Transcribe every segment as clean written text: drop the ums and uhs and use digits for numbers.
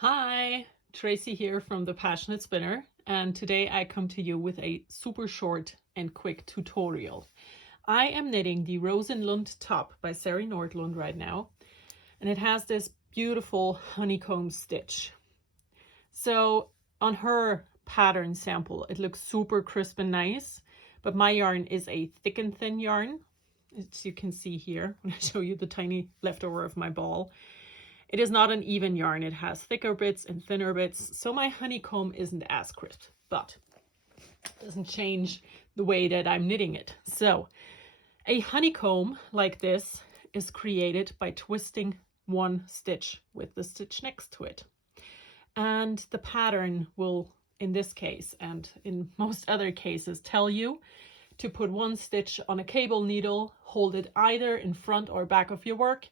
Hi, Tracy here from The Passionate Spinner, and today I come to you with a super short and quick tutorial. I am knitting the Rosenlund top by Sari Nordlund right now, and it has this beautiful honeycomb stitch. So on her pattern sample, it looks super crisp and nice, but my yarn is a thick and thin yarn, as you can see here when I show you the tiny leftover of my ball. It is not an even yarn. It has thicker bits and thinner bits, so my honeycomb isn't as crisp, but it doesn't change the way that I'm knitting it. So a honeycomb like this is created by twisting one stitch with the stitch next to it. And the pattern will, in this case and in most other cases, tell you to put one stitch on a cable needle, hold it either in front or back of your work,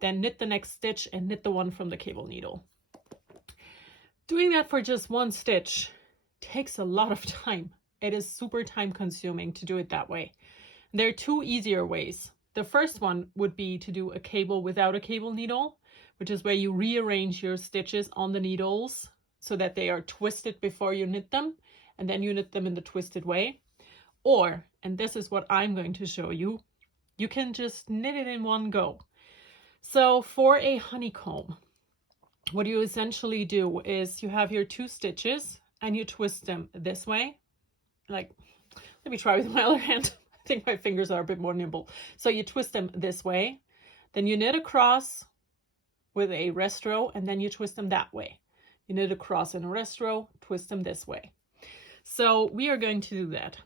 then knit the next stitch and knit the one from the cable needle. Doing that for just one stitch takes a lot of time. It is super time consuming to do it that way. There are two easier ways. The first one would be to do a cable without a cable needle, which is where you rearrange your stitches on the needles so that they are twisted before you knit them, and then you knit them in the twisted way. Or, and this is what I'm going to show you, you can just knit it in one go. So for a honeycomb, what you essentially do is you have your two stitches and you twist them this way. Like, let me try with my other hand. I think my fingers are a bit more nimble. So you twist them this way, then you knit across with a rest row, and then you twist them that way. You knit across in a rest row, twist them this way. So we are going to do that.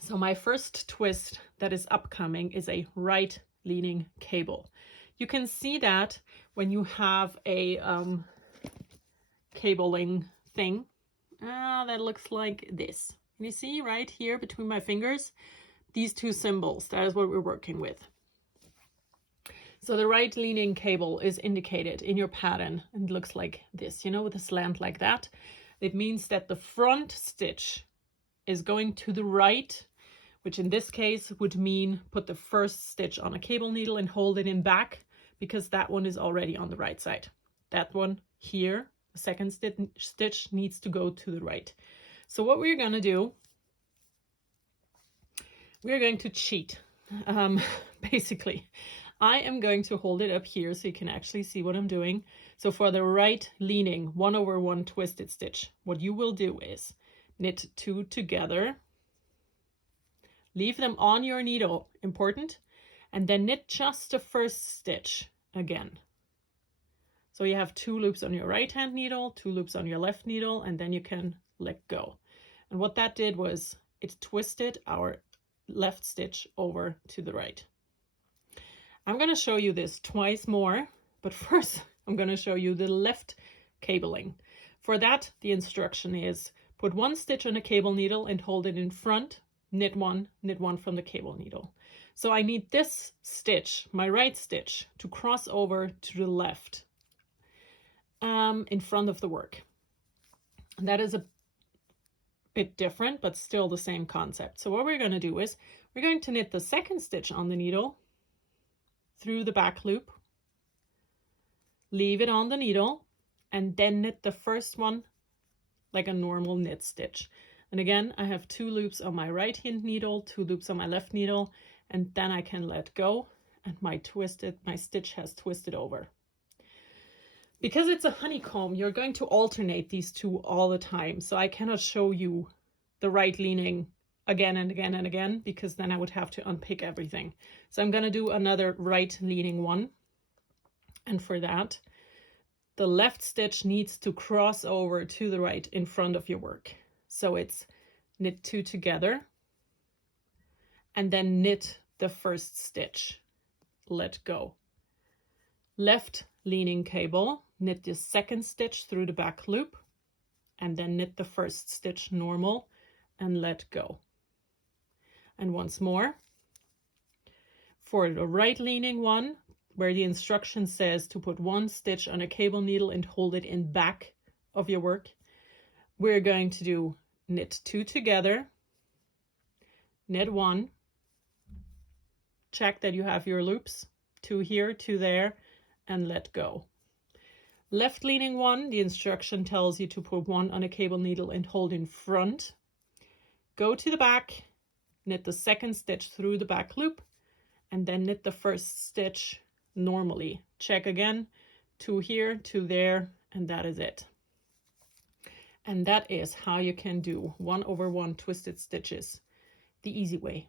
So my first twist that is upcoming is a right leaning cable. You can see that when you have a cabling thing. That looks like this. Can you see right here between my fingers? These two symbols, that is what we're working with. So the right leaning cable is indicated in your pattern and looks like this, you know, with a slant like that. It means that the front stitch is going to the right, which in this case would mean put the first stitch on a cable needle and hold it in back, because that one is already on the right side. That one here, the second stitch needs to go to the right. So what we're going to do, we're going to cheat. Basically, I am going to hold it up here so you can actually see what I'm doing. So for the right leaning 1/1 twisted stitch, what you will do is knit two together, leave them on your needle, important, and then knit just the first stitch again. So you have two loops on your right hand needle, two loops on your left needle, and then you can let go. And what that did was it twisted our left stitch over to the right. I'm going to show you this twice more, but first I'm going to show you the left cabling. For that, the instruction is put one stitch on a cable needle and hold it in front, knit one from the cable needle. So I need this stitch, my right stitch, to cross over to the left in front of the work. And that is a bit different, but still the same concept. So what we're going to do is we're going to knit the second stitch on the needle through the back loop, leave it on the needle, and then knit the first one like a normal knit stitch. And again, I have two loops on my right hand needle, two loops on my left needle, and then I can let go and my stitch has twisted over. Because it's a honeycomb, you're going to alternate these two all the time. So I cannot show you the right leaning again and again and again, because then I would have to unpick everything. So I'm going to do another right leaning one. And for that, the left stitch needs to cross over to the right in front of your work. So it's knit two together and then knit the first stitch, let go. Left leaning cable, knit the second stitch through the back loop and then knit the first stitch normal and let go. And once more, for the right leaning one, where the instruction says to put one stitch on a cable needle and hold it in back of your work, we're going to do knit two together, knit one, check that you have your loops, two here, two there, and let go. Left leaning one, the instruction tells you to put one on a cable needle and hold in front. Go to the back, knit the second stitch through the back loop, and then knit the first stitch normally. Check again, 2 here, 2 there, and that is it. And that is how you can do 1/1 twisted stitches the easy way.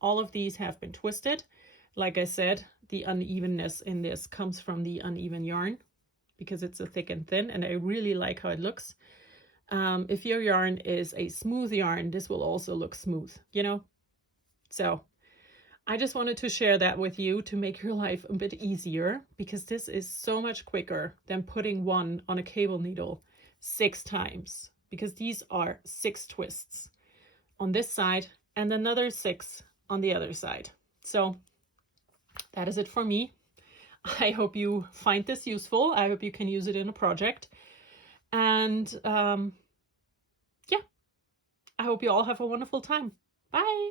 All of these have been twisted. Like I said, the unevenness in this comes from the uneven yarn because it's a thick and thin, and I really like how it looks. If your yarn is a smooth yarn, this will also look smooth, you know? So I just wanted to share that with you to make your life a bit easier, because this is so much quicker than putting one on a cable needle 6 times, because these are 6 twists on this side and another 6 on the other side. So that is it for me. I hope you find this useful. I hope you can use it in a project. And yeah, I hope you all have a wonderful time. Bye.